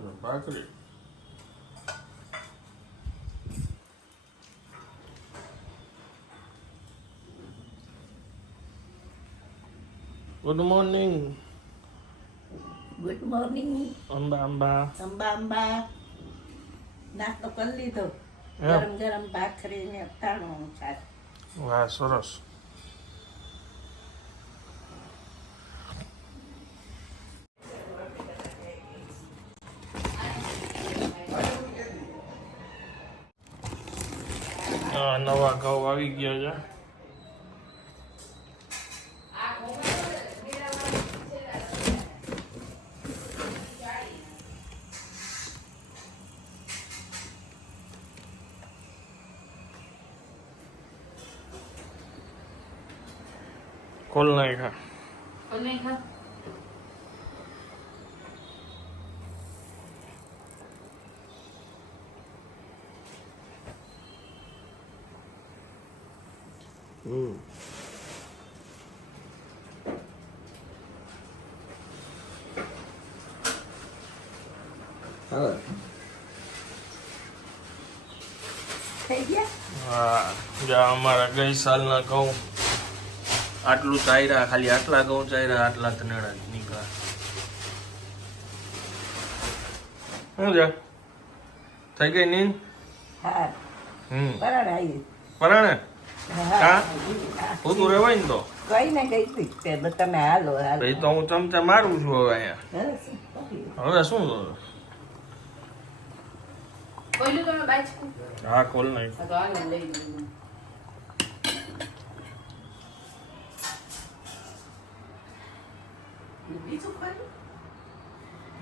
છે ભાખરી good morning good morning Amba Amba Amba Amba નાસ્તો કરી લીધો એમ. ગરમ ગરમ ભાખરી ને અટાણું શાક વાહ સરસ આ નવા ઘઉં આવી ગયા છે. કોલ નાખ્યા. અને ખા હમ થઈ ગયા? હા જા અમારા ગઈ સાલના ઘઉં. આટલું ચાયરા ખાલી આટલા ઘઉં ચાયરા આટલા તનેડા નીકળ્યા. શું છે? થઈ ગઈ નીંદ? હા. હમ. પરાણે આવી પરાણે? હા હા? હા. પૂતું રહેવાય ને તો કઈ ને કઈ તે તમે હાલો હાલો ભાઈ તો હું ચમચા મારું છું હવે અહીંયા હવે શું કરું? તમે બાજકું હા ખોલ નાખ તો આને લઈ લીધું બીજું ખરું?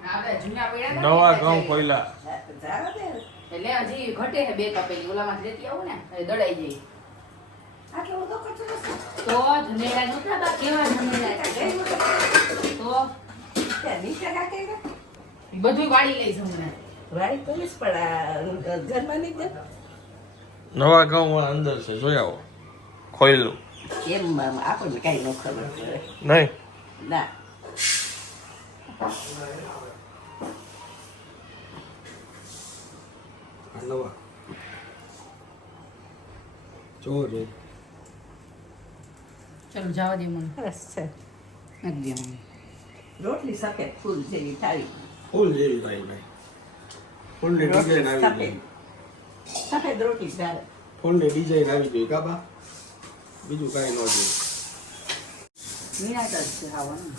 આપણે જૂના પડ્યા હતા ને નવા ઘઉં દે. એટલે હજી ઘટે ને બે કપેલી ઓલામાં લેતી આવું ને દડાઈ જાય આટલો બધો કચરો છે? તો જનેડા નહોતા બા કેવા ગઈ તો? બધું વાળી લઈશ હમણાં વાળી કરીશ પણ ઘરમાં નહીં દે. નવા ઘઉં અંદર છે જોઈ આવો. ખોયલું. એમ આપણને કઈ ન ખબર પડે. નહીં. ના. નવા. જો ચલો જવા દે મને. સરસ છે. નથી દેવાનું રોટલી સફેદ ફૂલ જેવી થાળી. ફૂલ જેવી ભાઈ ભાઈ. ફૂલની ડિઝાઇન આવી ગઈ. સફેદ રોટલી ચાલે. ફૂલની ડિઝાઇન આવી ગઈ કાબા બીજું કાંઈ ન જોઈએ. નિરાત જ છે ખાવાનું.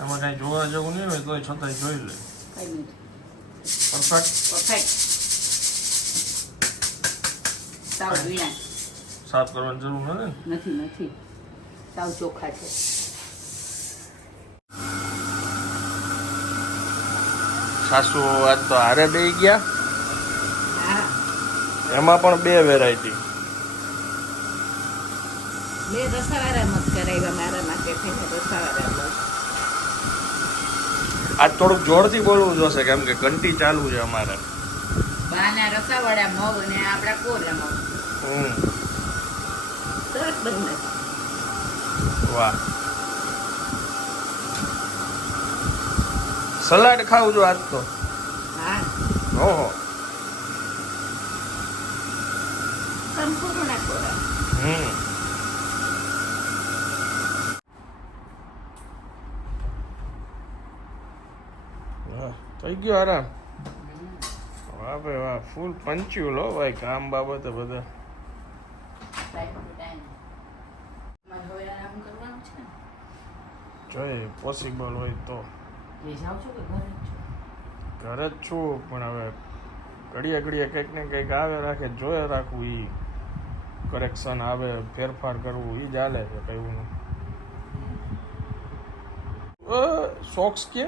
એમાં કઈ જોવા જેવું નહીં હોય તોય છતાંય જોઈ લે. પરફેક્ટ પરફેક્ટ સાફ કરવાની જરૂર નથી નથી નથી. સાવ ચોખ્ખા છે. સાસુ આજ તો હારે બે ગયા? એમાં પણ બે વેરાયટી બે રસાવાળા મત કરાવ્યા મારા માટે થઈને રસાવાળા આજ થોડુંક જોરથી બોલવું જોશે કેમ કે ઘંટી ચાલુ છે અમારે. બાના રસાવાળા મગ અને આપણા કોરા મગ હમ. સરસ બને વાહ. સલાડ ખાવું જો આજ તો. હા. ઓહો. હમ. થઈ ગયો આરામ. વાહ ભાઈ વાહ ફૂલ પંચ્યું લો ભાઈ કામ બાબતે બધા ટાઈમ ટુ ટાઈમ મારે હવે આરામ કરવાનું છે ને જોઈએ પોસિબલ હોય તો. ઘરે જ છો? પણ હવે ઘડીએ ઘડીએ કંઈક ને કંઈક આવે રાખે જોયે રાખવું એ કરેક્શન આવે ફેરફાર કરવું એ જ હાલે છે કયું સોક્સ કે?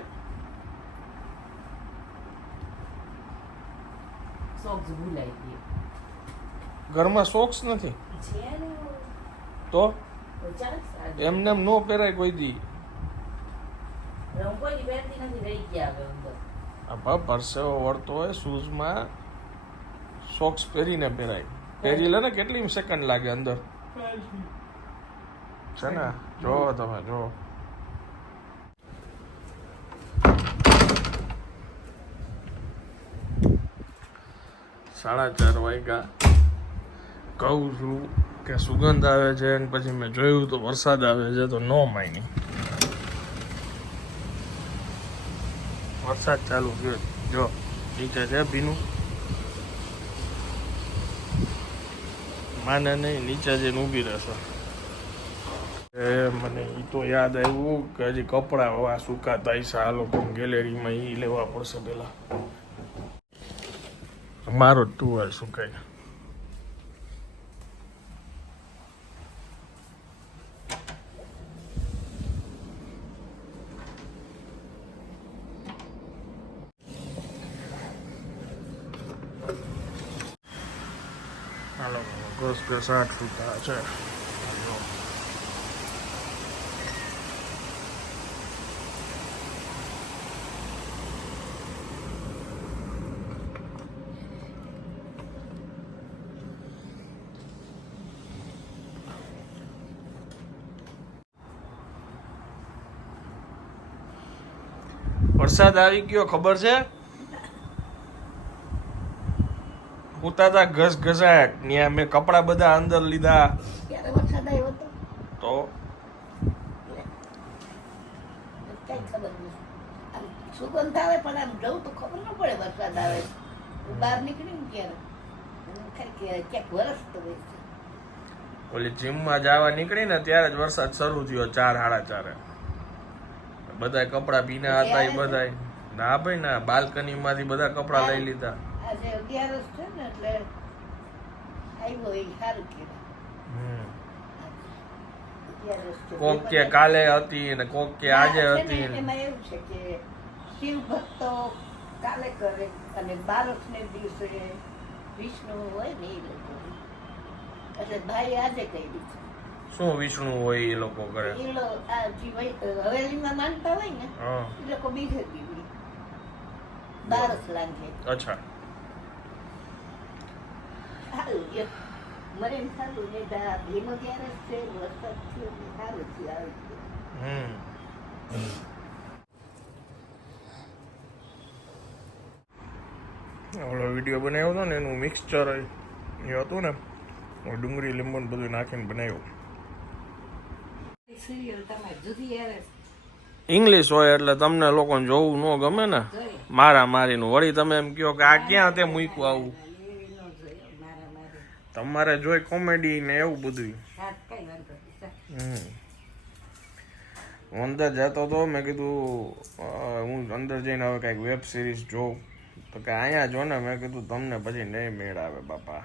સોક્સ ભૂલાઈ ગઈ. ઘરમાં સોક્સ નથી? તો? એમને એમ નો પહેરાય કોઈ દી. રંગોળી પહેરતી પરસેવો વળતો હોય, શૂઝમાં સોક્સ પહેરીને પહેરાય. પહેરી લે ને કેટલી સેકન્ડ લાગે અંદર. છે ને? જો તમે જો સાડા ચાર વાગ્યા. કહું છું કે સુગંધ આવે છે અને પછી મેં જોયું તો વરસાદ આવે છે, તો નો માની. વરસાદ ચાલુ થયો જો નીચે છે ભીનું. માને નહીં, નીચે જઈને ઊભી રહેશે. એ મને એ તો યાદ આવ્યું કે હજી કપડાં હવા સુકાતા હશે. આ લોકો ગેલેરીમાં એ લેવા પડશે પહેલાં મારો ટુવાલ સુકાય હાલો ઘસ ઘસ આઠ સુતા છે વરસાદ આવી ગયો ખબર છે? ઉતા તા ઘસ ઘસાટ ત્યાં મેં કપડા બધા અંદર લીધા. હતો? તો? કઈ ખબર નહીં. આમ સુગંધ આવે પણ આમ જવું તો ખબર ન પડે વરસાદ આવે. બહાર નીકળી ને ત્યારે. મને થાય કે ક્યાંક વરસતો હોય ઓલી જીમમાં જવા નીકળી ને ત્યારે જ વરસાદ શરૂ થયો ચાર સાડા ચારે. બધા કપડા ભીના હતા એ બધા ના ભાઈ ના બાલ્કની માંથી બધા કપડા લઈ લીધા. આજે અગિયારસ છે ને એટલે આવ્યો એ સારું કહેવાય. કોક કે કાલે હતી ને કોક કે આજે ના, ને, હતી એમાં એવું છે કે શિવ ભક્તો કાલે કરે અને બારસને દિવસે વિષ્ણુ હોય ને એ લોકો. એટલે ભાઈ આજે કહી દીધું. શું વિષ્ણુ હોય એ લોકો કરે? એ લોકો વઈ- હવેલીમાં માનતા હોય ને એ લોકો બીજે દીધી બારસ લાગે અચ્છા. સારું છે. મને એમ થતું ને દા ભીનો ત્યારે છે વરસાદ થયો ને સારું છે આવી ગયું. ઓલો વીડિયો બનાવ્યો હતો ને એનું મિક્સચર એ હતું ને ડુંગળી લીંબુ બધું નાખીને બનાવ્યું. ઇંગ્લિશ હોય એટલે તમને લોકોને જોવું ન ગમે ને. મારા મારીનું વળી તમે એમ કહો કે આ ક્યાં તે મૂક્યું આવું એવી ન જોઈએ મારા મારે તમારે જોઈ કોમેડી ને એવું બધું હું અંદર જતો હતો મેં કીધું હું અંદર જઈને હવે કાંઈક વેબ સિરીઝ જોઉં. તો કે અહીંયા જો ને મેં કીધું તમને પછી નહીં મેળ આવે બાપા.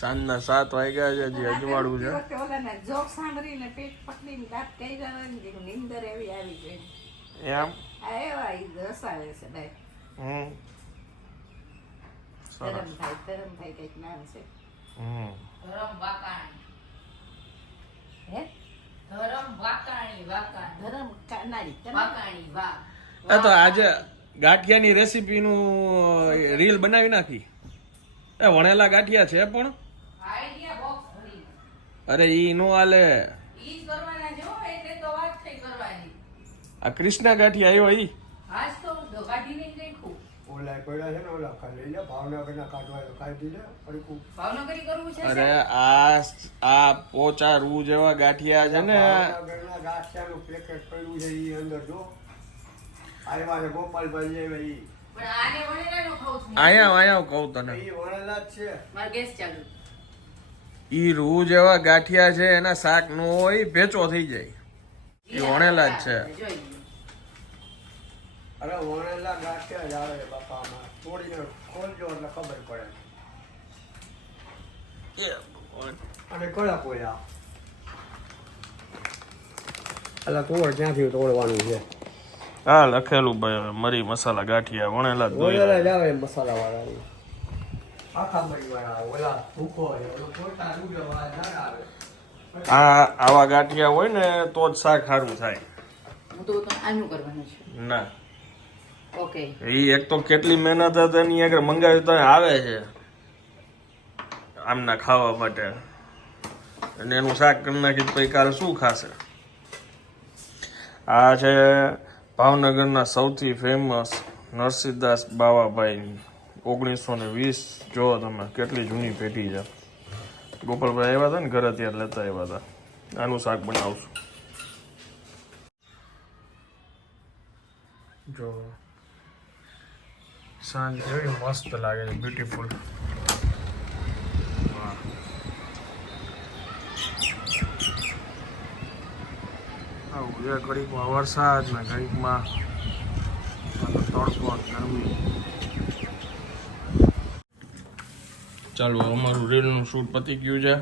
સાંજના સાત વાગ્યા છે હજી અજવાળું છે. એમ? હમ સરસ ધરમ થાય ધરમ થાય કંઈક નામ છે. ધરમ વાકાણી. હે? ધરમ વાકાણી વાકાણી. ધરમ કાનાડી વાકાણી વા એ તો આજે ગાંઠિયાની રેસીપીનું રીલ બનાવી નાખી. એ વણેલા ગાંઠિયા છે પણ. આઈડિયા બોક્સ ભરી. અરે ઈ નો આલે. ઈ કરવાના જો એટલે તો વાત થઈ કરવાની. આ કૃષ્ણા ગાંઠિયા આવ્યો ઈ. અરે આ આ પોચા રૂ જેવા ગાંઠિયા છે ને ભાવનગરના ગાંઠિયાનું પેકેટ પડ્યું છે ઈ અંદર જો. આવ્યા છે ગોપાલભાઈ કહું તને. ઈ વણેલા જ છે. મારો ગેસ ચાલુ. ઈ રૂ જેવા ગાંઠિયા છે એના શાક નો હોય ભેચો થઈ જાય. એ વણેલા જ છે. અરે વણેલા ગાંઠિયા જ આવે છે બાપા આમાં. તોડીને ખોલજો એટલે ખબર પડે. અને કયા પોયા? અલા તોડ ક્યાંથી તોડવાનું છે? હા લખેલું ભાઈ મરી મસાલા ગાંઠિયા વણેલા જ જ આવે મસાલા વાળા આખા મરી વાળા ઓલા ભૂખો ઓલો ખોટા રૂડો વાળા ના આવે. આ આવા ગાંઠિયા હોય ને તો જ શાક સારું થાય. હું તો તો આનું કરવાનું છે. ના. ઓકે. એ એક તો કેટલી મહેનત હતી એની આગળ મંગાવી તો આવે છે. આમના ખાવા માટે. અને એનું શાક કરી નાખી પછી કાલે શું ખાશે? આ છે ભાવનગરના સૌથી ફેમસ નરસિંહદાસ બાવાભાઈની ઓગણીસો ને વીસ જો તમે કેટલી જૂની પેઢી છે. ગોપાલભાઈ આવ્યા હતા ને ઘરે ત્યારે લેતા આવ્યા હતા. આનું શાક બનાવશું. જો સાંજ એવી મસ્ત લાગે છે બ્યુટીફુલ એ ઘડીકમાં વરસાદ ને ઘડીકમાં તડકો ગરમી. ચાલો અમારું રીલનું શૂટ પતી ગયું છે.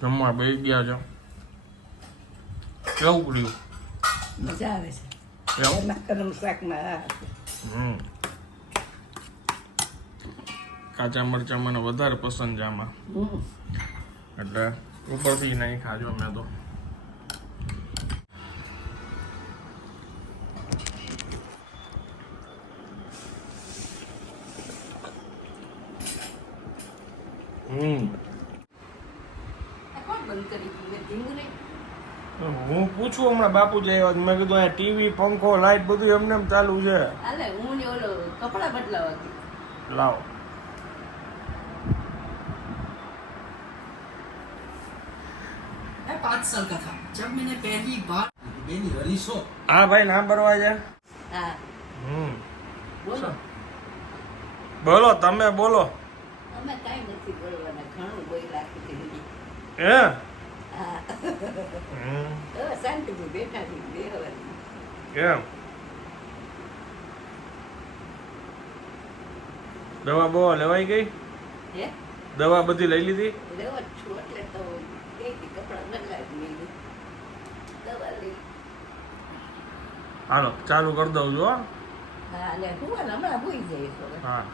જમવા બે ગયા છે. કેવું પડ્યું મજા આવે છે. શાકમાં કાચા મરચા મને વધારે પસંદ છે આમાં. એટલે ઉપરથી નહીં ખાજો મેં તો. હમ. બંધ કરી. હું પૂછું હમણાં બાપુજી આવ્યા મેં કીધું અહીંયા ટીવી પંખો લાઈટ બધું એમને એમ ચાલુ છે. કપડા બદલાવા લાવો. હા ભાઈ નામ ભરવા છે હમ. બોલો. બોલો તમે બોલો. અમે કાઈ નથી બોલવાના. ઘણું બોઈ રાખી દીધી હે? કેમ? દવા બવા લેવાઈ ગઈ? હે? દવા બધી લઈ લીધી? હાલો ચાલુ કરી દઉં છું હો. હા.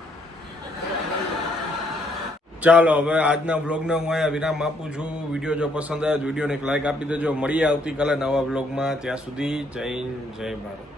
ચાલો, હવે આજના વ્લોગને હું અહીંયા વિરામ આપું છું. વીડિયો જો પસંદ આવે વિડીયોને એક લાઇક આપી દેજો. મળીએ આવતીકાલે નવા વ્લોગમાં. ત્યાં સુધી જય જય ભારત.